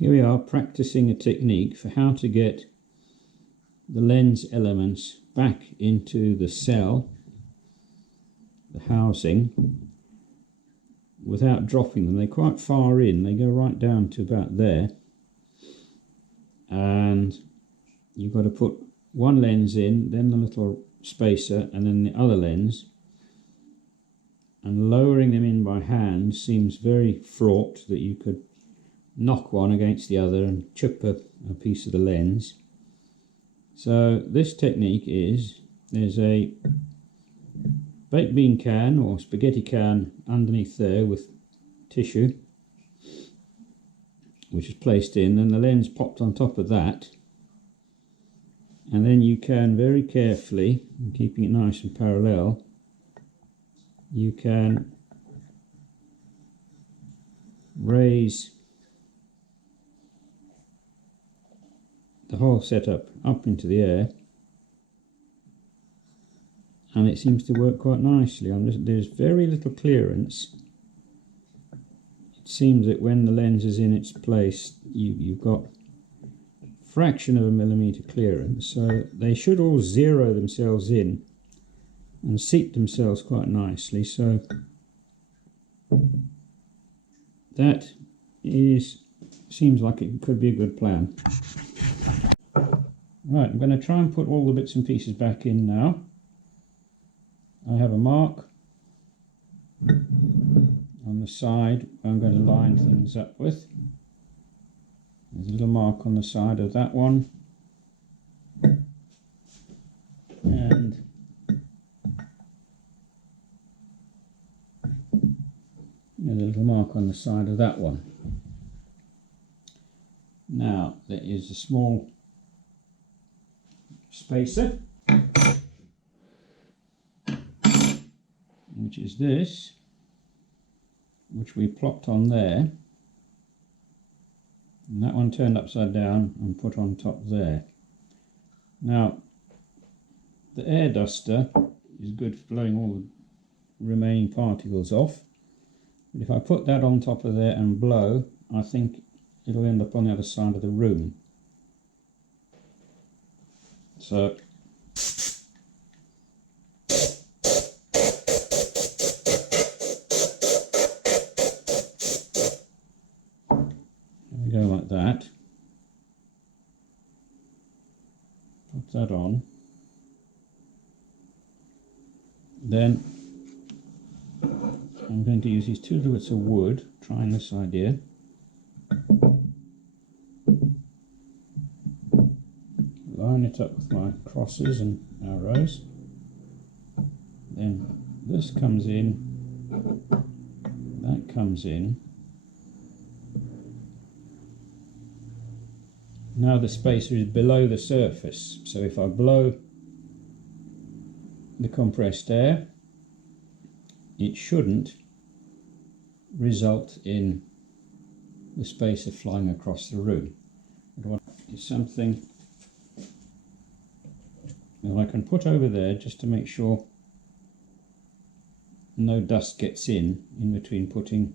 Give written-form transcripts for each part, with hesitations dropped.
Here we are practicing a technique for how to get the lens elements back into the cell, the housing, without dropping them. They're quite far in, they go right down to about there, and you've got to put one lens in, then the little spacer, and then the other lens, and lowering them in by hand seems very fraught that you could knock one against the other and chip a piece of the lens. So this technique is, there's a baked bean can or spaghetti can underneath there with tissue which is placed in, and the lens popped on top of that, and then you can very carefully, keeping it nice and parallel, you can raise the whole setup up into the air, and it seems to work quite nicely. There's very little clearance. It seems that when the lens is in its place, you've got a fraction of a millimetre clearance, so they should all zero themselves in and seat themselves quite nicely. So that seems like it could be a good plan. Right, I'm going to try and put all the bits and pieces back in now. I have a mark on the side I'm going to line things up with. There's a little mark on the side of that one, and there's a little mark on the side of that one. Now there is a small spacer, which is this, which we plopped on there, and that one turned upside down and put on top there. Now the air duster is good for blowing all the remaining particles off, but if I put that on top of there and blow, I think it'll end up on the other side of the room. So there we go, like that. Put that on. Then I'm going to use these two little bits of wood, trying this idea. Line it up with my crosses and arrows. Then this comes in, that comes in. Now the spacer is below the surface, so if I blow the compressed air, it shouldn't result in the spacer flying across the room. What is something that I can put over there just to make sure no dust gets in between putting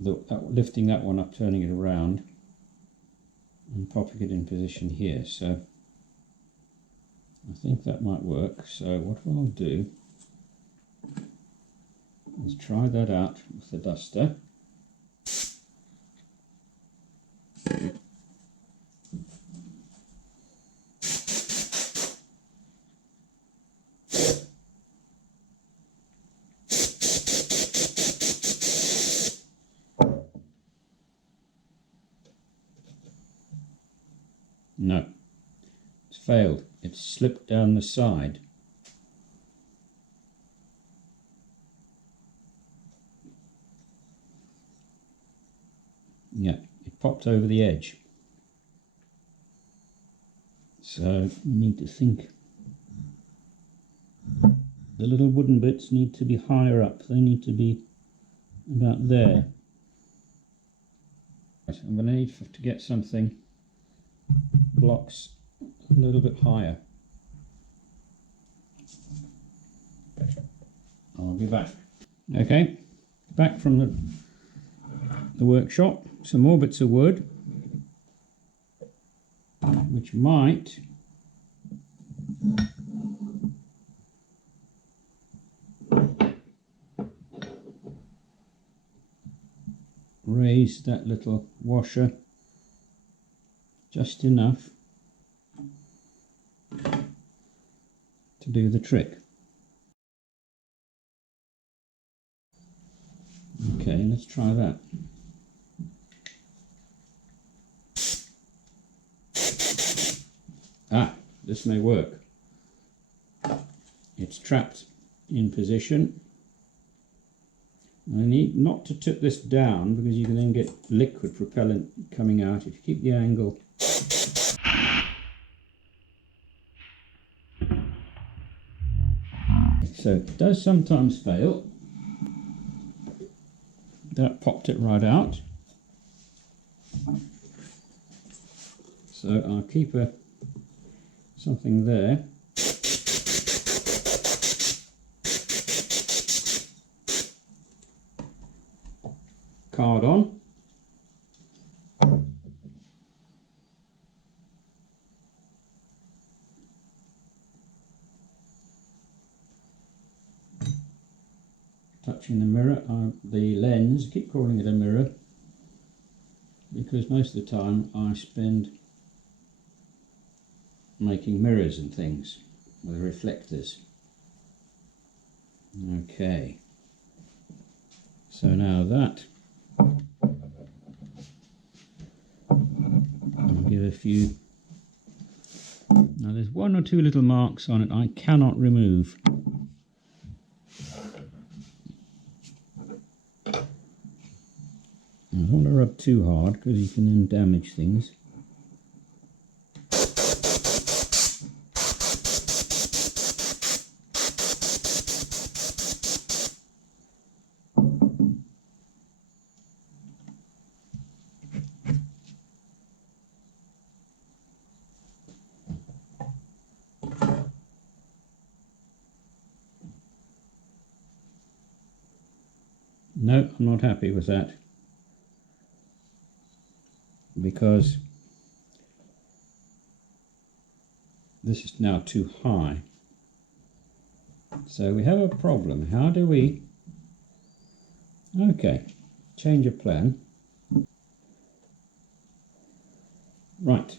lifting that one up, turning it around, and popping it in position here. So I think that might work. So what I'll do is try that out with the duster. No, it's failed. It's slipped down the side. Yeah, it popped over the edge. So you need to think. The little wooden bits need to be higher up. They need to be about there. I'm going to need to get something blocks a little bit higher. I'll be back. Okay, back from the workshop. some more bits of wood, which might raise that little washer just enough to do the trick. Okay, let's try that. Ah, this may work. It's trapped in position. I need not to tip this down because you can then get liquid propellant coming out if you keep the angle. So it does sometimes fail. That popped it right out. So I'll keep something there. Card on. Touching the mirror, the lens, I keep calling it a mirror because most of the time I spend making mirrors and things with reflectors. Okay, so now that I'll give a few. Now there's one or two little marks on it I cannot remove. I don't want to rub too hard because you can then damage things. No, I'm not happy with that, because this is now too high. So we have a problem. How do we... Okay, change of plan. Right,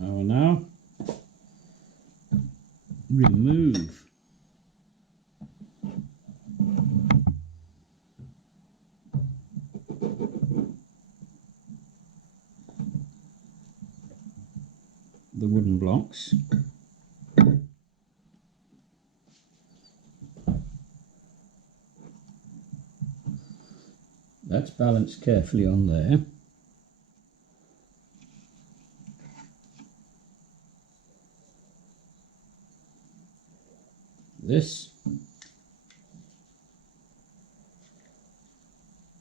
I will now remove the wooden blocks. That's balanced carefully on there. This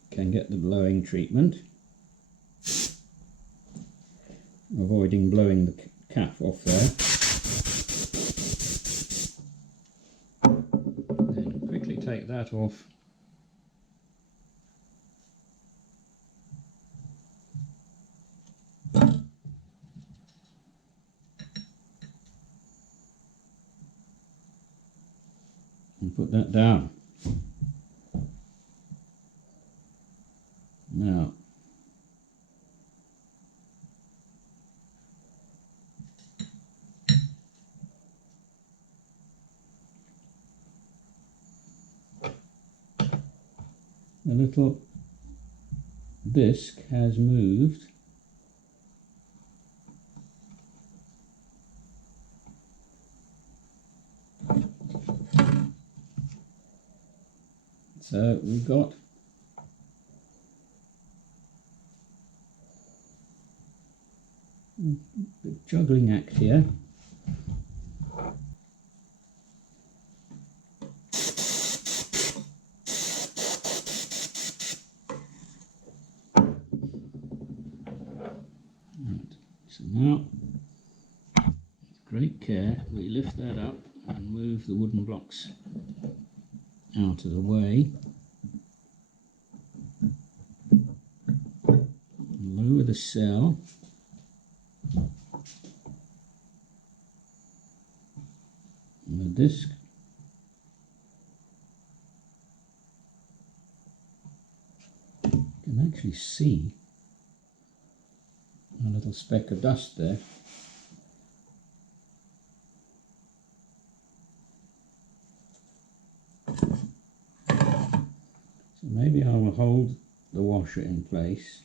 can get the blowing treatment, avoiding blowing the cap off there. Then quickly take that off. And put that down. Now, the little disc has moved. So we've got a big juggling act here. Right. So now, with great care, we lift that up and move the wooden blocks out of the way. the cell. And the disc. You can actually see a little speck of dust there. So maybe I will hold the washer in place.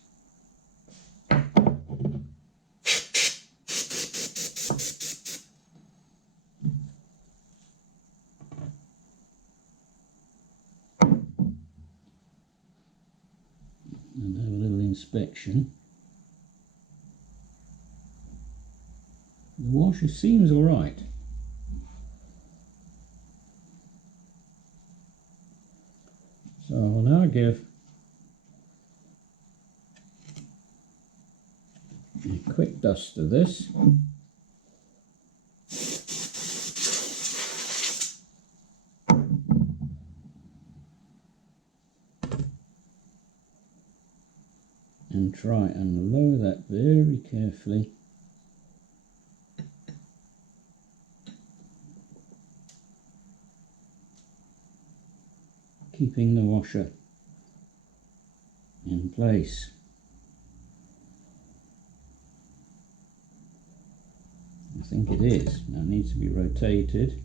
And have a little inspection. The washer seems all right. So I'll now give a quick dust of this. And try and lower that very carefully. Keeping the washer in place. I think it is. Now it needs to be rotated.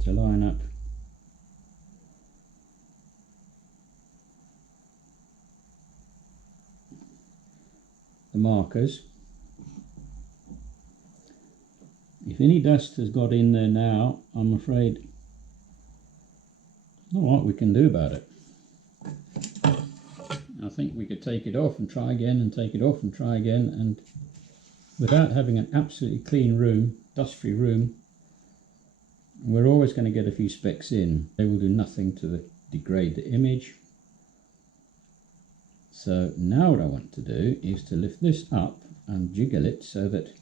To line up the markers. If any dust has got in there now, I'm afraid not a lot we can do about it. I think we could take it off and try again, and take it off and try again, and without having an absolutely clean room, dust-free room, we're always going to get a few specks in. They will do nothing to degrade the image. So now what I want to do is to lift this up and jiggle it so that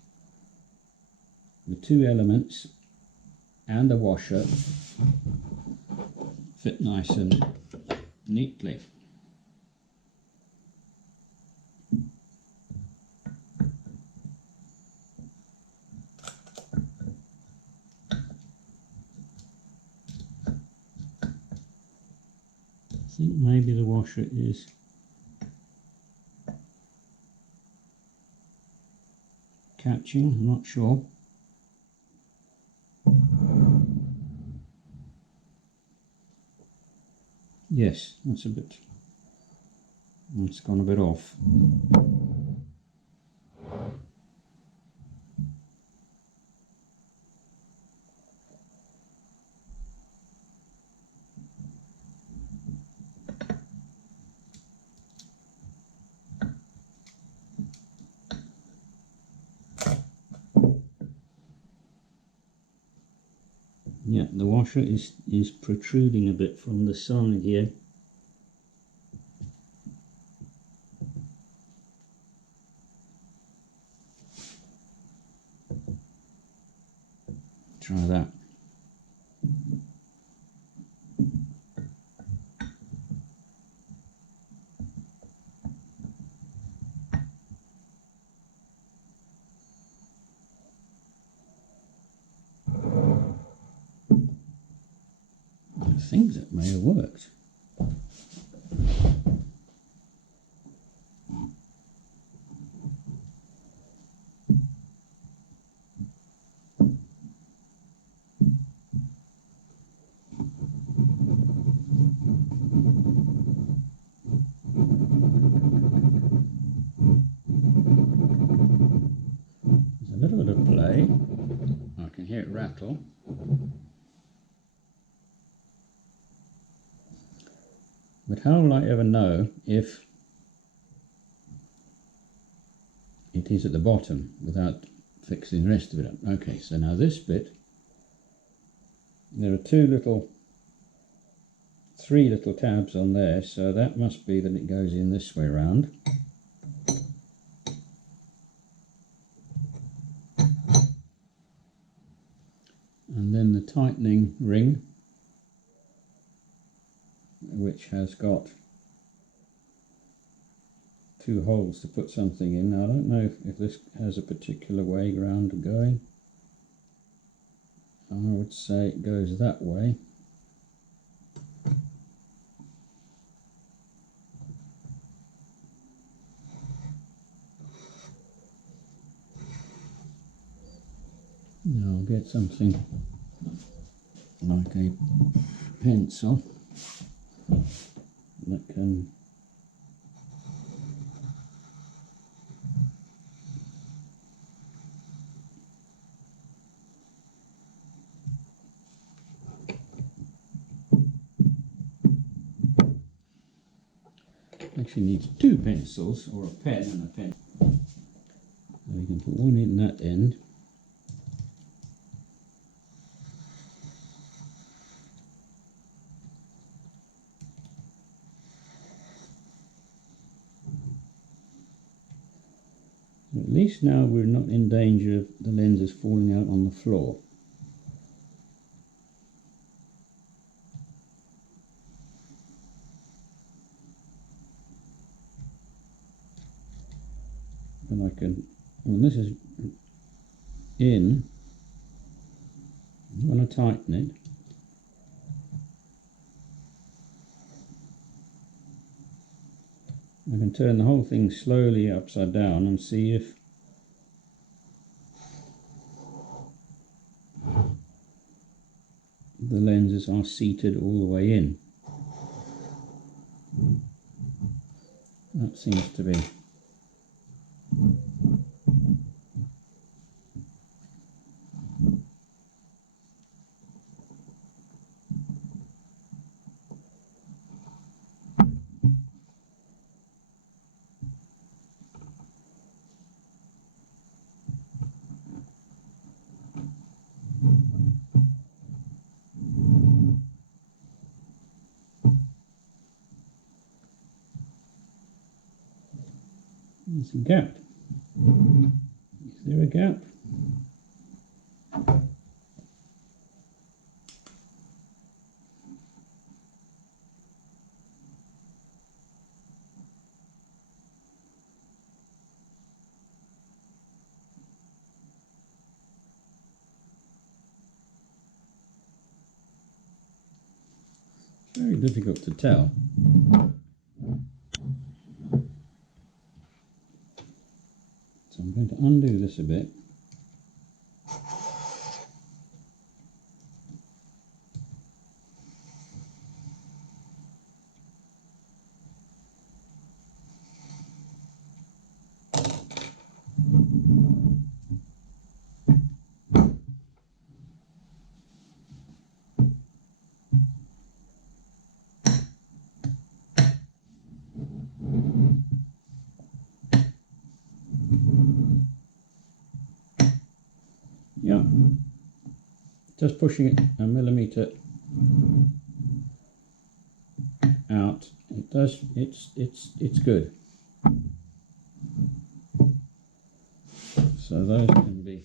the two elements and the washer fit nice and neatly. I think maybe the washer is catching, I'm not sure. Yes, that's a bit, it's gone a bit off. Yeah, the washer is protruding a bit from the side here. Try that. I think that may have worked. There's a little bit of play. I can hear it rattle. But how will I ever know if it is at the bottom without fixing the rest of it up? Okay, so now this bit, there are three little tabs on there, so that must be that it goes in this way round. And then the tightening ring which has got two holes to put something in. Now I don't know if this has a particular way round going. I would say it goes that way. Now I'll get something like a pencil that can actually needs two pencils, or a pen and a pen. So you can put one in that end. At least now we're not in danger of the lenses falling out on the floor. And I can, when this is in, I'm going to tighten it. I can turn the whole thing slowly upside down and see if the lenses are seated all the way in. That seems to be. There's a gap. Is there a gap? It's very difficult to tell. So I'm going to undo this a bit. Yeah, just pushing it a millimetre out. It does. It's good. So those can be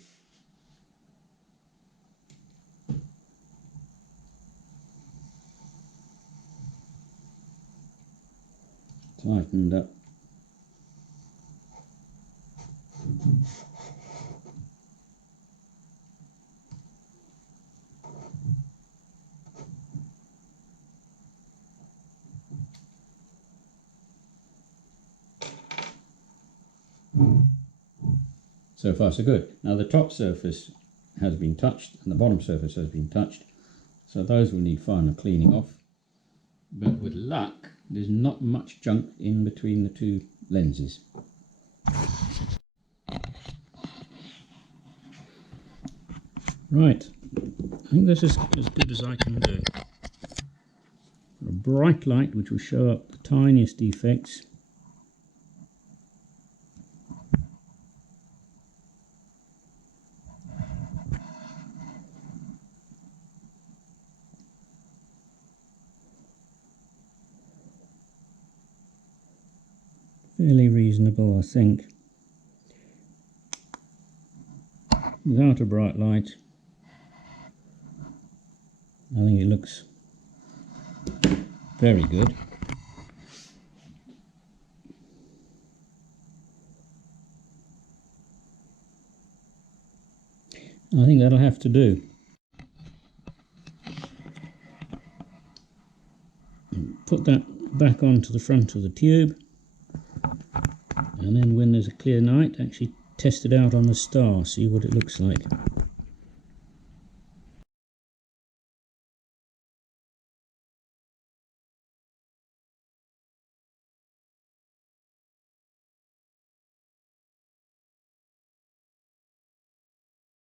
tightened up. So far so good. Now the top surface has been touched and the bottom surface has been touched, so those will need final cleaning off, but with luck there's not much junk in between the two lenses. Right, I think this is as good as I can do. A bright light which will show up the tiniest defects. Fairly reasonable, I think. Without a bright light, I think it looks Very good. I think that'll have to do. Put that back onto the front of the tube, and then when there's a clear night, actually test it out on the star, see what it looks like.